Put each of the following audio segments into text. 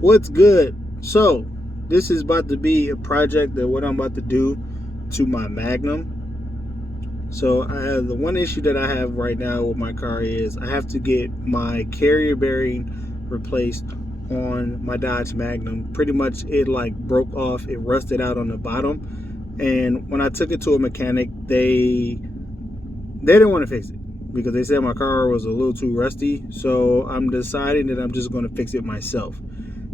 What's good? So, this is about to be a project that what I'm about to do to my Magnum. So, the one issue that I have right now with my car is I have to get my carrier bearing replaced on my Dodge Magnum. Pretty much it like broke off, it rusted out on the bottom. And when I took it to a mechanic, they didn't want to fix it because they said my car was a little too rusty. So, I'm deciding that I'm just going to fix it myself.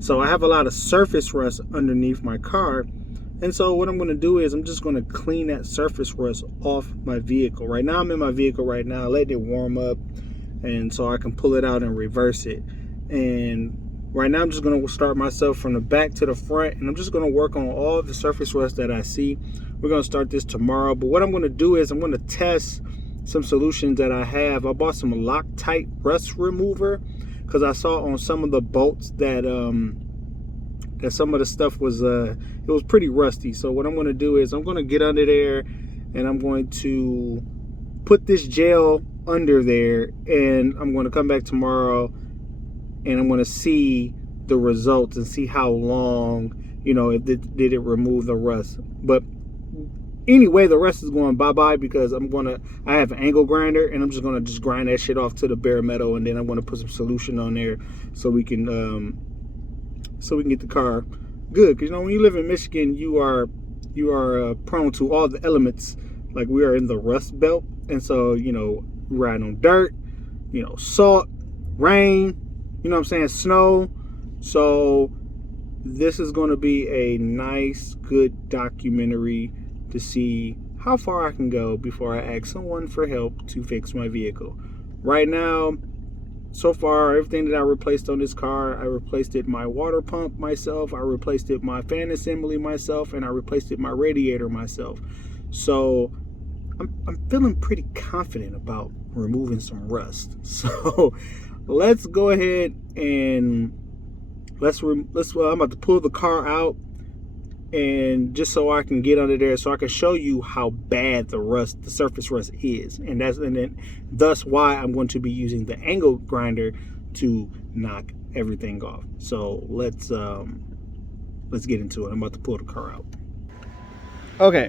So I have a lot of surface rust underneath my car. And so what I'm going to do is I'm just going to clean that surface rust off my vehicle. Right now I'm in my vehicle right now, letting it warm up. And so I can pull it out and reverse it. And right now I'm just going to start myself from the back to the front. And I'm just going to work on all the surface rust that I see. We're going to start this tomorrow. But what I'm going to do is I'm going to test some solutions that I have. I bought some Loctite rust remover, because I saw on some of the bolts that that some of the stuff was it was pretty rusty. So what I'm going to do is I'm going to get under there and I'm going to put this gel under there, and I'm going to come back tomorrow and I'm going to see the results and see how long, did it remove the rust. But anyway, the rest is going bye-bye because I have an angle grinder, and I'm just gonna grind that shit off to the bare metal, and then I'm gonna put some solution on there so we can get the car good. Because when you live in Michigan, you are prone to all the elements. Like, we are in the rust belt, and so we're riding on dirt, salt, rain, snow. So this is gonna be a nice, good documentary to see how far I can go before I ask someone for help to fix my vehicle. Right now, so far, everything that I replaced on this car, I replaced it my water pump myself, I replaced it my fan assembly myself, and I replaced it my radiator myself. So I'm feeling pretty confident about removing some rust. So let's go ahead and I'm about to pull the car out, and just so I can get under there, so I can show you how bad the surface rust is, and then thus why I'm going to be using the angle grinder to knock everything off. So let's get into it. I'm about to pull the car out. Okay,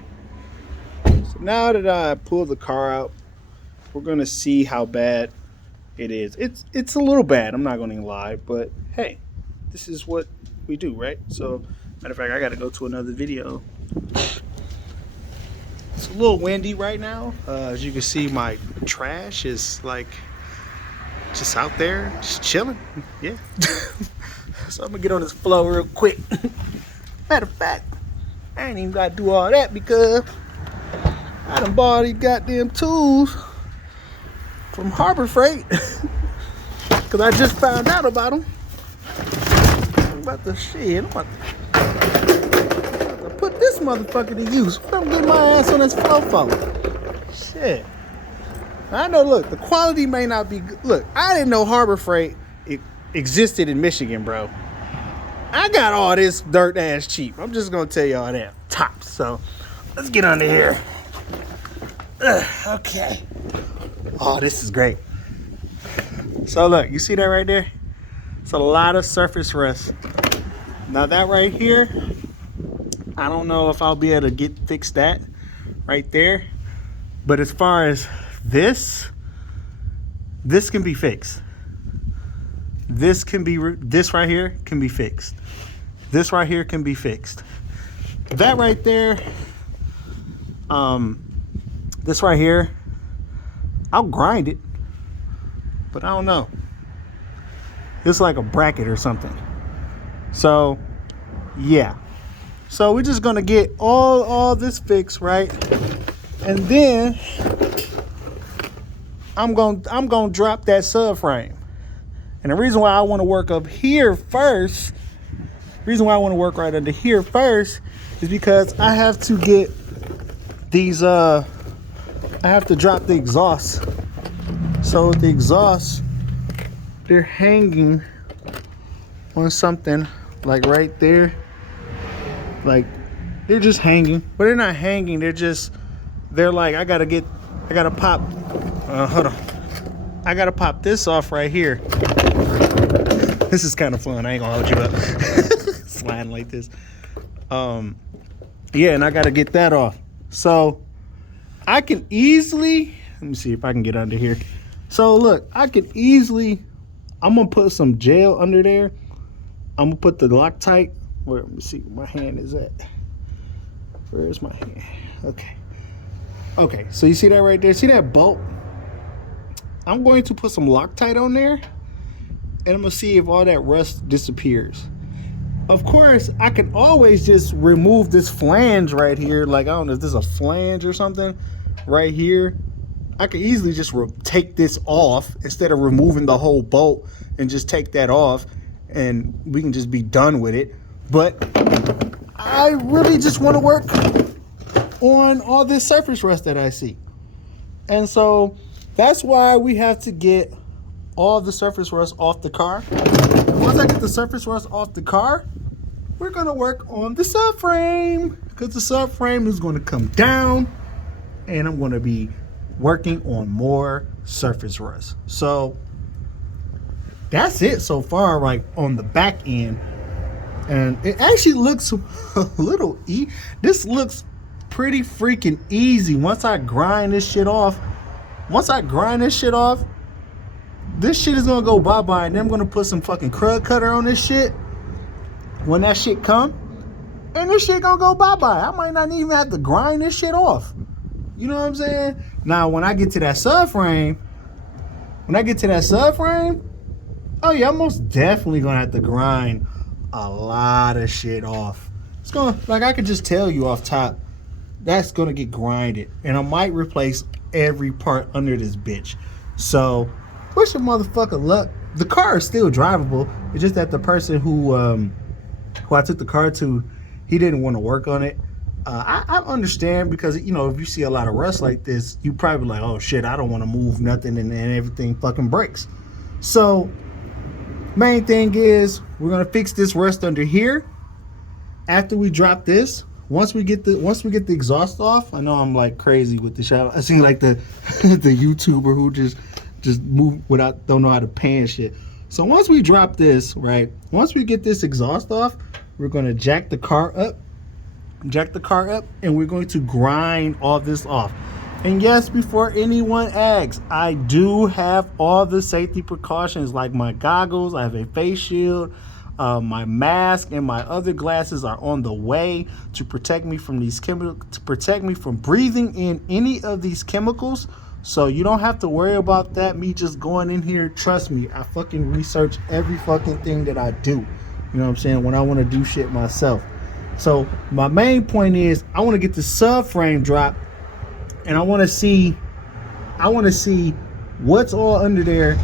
so now that I pulled the car out, we're gonna see how bad it is. It's a little bad, I'm not gonna lie, but hey, this is what we do, right? So matter of fact, I gotta go to another video. It's a little windy right now. As you can see, my trash is like just out there, just chilling. Yeah. So I'm gonna get on this floor real quick. Matter of fact, I ain't even gotta do all that because I done bought these goddamn tools from Harbor Freight because I just found out about them. I'm about to put this motherfucker to use. I'm getting my ass on this fofo. Shit. I know, look, the quality may not be good. Look, I didn't know Harbor Freight existed in Michigan, bro. I got all this dirt ass cheap. I'm just gonna tell y'all that. Tops. So let's get under here. Okay. Oh, this is great. So look, you see that right there? It's a lot of surface rust. Now that right here, I don't know if I'll be able to fix that right there. But as far as this can be fixed. This right here can be fixed. This right here can be fixed. That right there, this right here, I'll grind it, but I don't know. It's like a bracket or something. So yeah. So we're just gonna get all this fixed, right? And then I'm gonna drop that subframe. And the reason why I want to work up here first, reason why I want to work right under here first, is because I have to get these I have to drop the exhaust. So the exhaust, they're hanging on something like right there. Like, they're just hanging, but they're not hanging. They're like, I gotta pop, hold on. I gotta pop this off right here. This is kind of fun. I ain't gonna hold you up. Sliding like this. Yeah, and I gotta get that off. So I can easily, let me see if I can get under here. So look, I can easily, I'm gonna put some gel under there. I'm gonna put the Loctite. Where, let me see where my hand is at. Where's my hand? Okay. Okay, so you see that right there? See that bolt? I'm going to put some Loctite on there, and I'm gonna see if all that rust disappears. Of course, I can always just remove this flange right here. Like, I don't know if this is a flange or something right here. I could easily just take this off instead of removing the whole bolt, and just take that off, and we can just be done with it. But I really just want to work on all this surface rust that I see. And so that's why we have to get all the surface rust off the car. And once I get the surface rust off the car, we're going to work on the subframe, because the subframe is going to come down, and I'm going to be working on more surface rust. So that's it so far, right on the back end. And it actually looks a little this looks pretty freaking easy. Once I grind this shit off, this shit is gonna go bye-bye, and then I'm gonna put some fucking crud cutter on this shit when that shit come, and this shit gonna go bye-bye. I might not even have to grind this shit off. You know what I'm saying? Now, when I get to that subframe, oh yeah, I'm most definitely gonna have to grind a lot of shit off. It's gonna, like, I could just tell you off top, that's gonna get grinded, and I might replace every part under this bitch. So wish a motherfucker luck. The car is still drivable. It's just that the person who I took the car to, he didn't want to work on it. I understand, because, you know, if you see a lot of rust like this, you probably like, oh shit, I don't want to move nothing, and everything fucking breaks. So main thing is, we're gonna fix this rust under here. After we drop this, once we get the exhaust off, I know I'm like crazy with the shot. I seem like the the YouTuber who just move without, don't know how to pan shit. So once we drop this, right, once we get this exhaust off, we're gonna jack the car up, and we're going to grind all this off. And yes, before anyone asks, I do have all the safety precautions, like my goggles, I have a face shield, my mask, and my other glasses are on the way to protect me from these chemicals, to protect me from breathing in any of these chemicals. So you don't have to worry about that, me just going in here. Trust me, I fucking research every fucking thing that I do. You know what I'm saying? When I want to do shit myself. So my main point is, I want to get the subframe dropped, and I want to see what's all under there,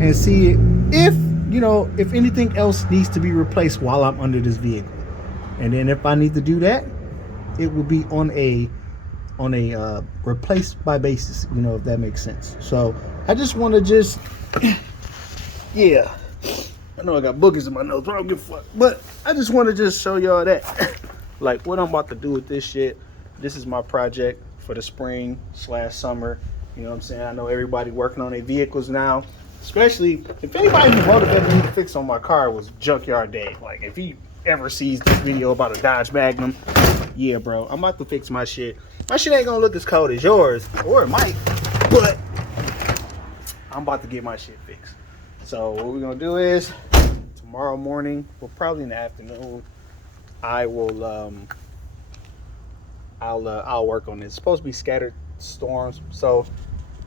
and see if, you know, if anything else needs to be replaced while I'm under this vehicle. And then if I need to do that, it will be on a replace by basis, you know, if that makes sense. So I just want to yeah, I know I got boogers in my nose, but I don't give a fuck. But I just want to just show y'all that like what I'm about to do with this shit. This is my project for the spring/summer. You know what I'm saying? I know everybody working on their vehicles now, especially if anybody who motivated me to fix on my car was Junkyard Dave. Like, if he ever sees this video about a Dodge Magnum, yeah, bro, I'm about to fix my shit. My shit ain't gonna look as cold as yours, or it might, but I'm about to get my shit fixed. So what we're gonna do is, tomorrow morning, well, probably in the afternoon, I will I'll work on this. It's supposed to be scattered storms, so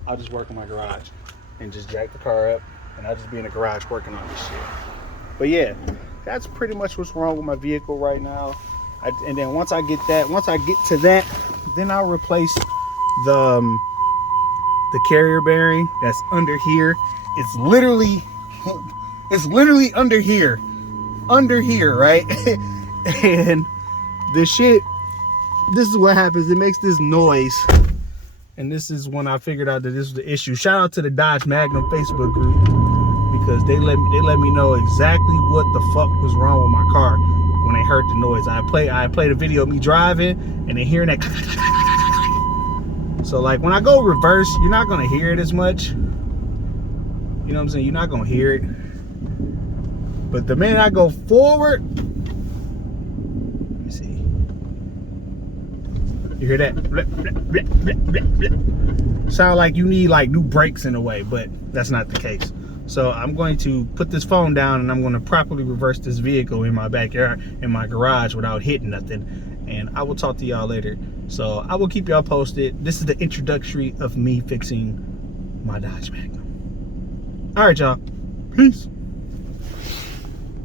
I'll just work in my garage and just jack the car up, and I'll just be in the garage working on this shit. But yeah, that's pretty much what's wrong with my vehicle right now. And then once I get to that, then I'll replace the carrier bearing that's under here. It's literally under here, right? And this shit, this is what happens. It makes this noise, and this is when I figured out that this was the issue. Shout out to the Dodge Magnum Facebook group, because they let me know exactly what the fuck was wrong with my car when they heard the noise. I played a video of me driving, and then hearing that. So like when I go reverse, you're not gonna hear it as much. You know what I'm saying? You're not gonna hear it. But the minute I go forward, let me see. You hear that? Sound like you need like new brakes in a way, but that's not the case. So I'm going to put this phone down and I'm going to properly reverse this vehicle in my backyard, in my garage, without hitting nothing. And I will talk to y'all later. So I will keep y'all posted. This is the introductory of me fixing my Dodge Magnum. All right, y'all. Peace.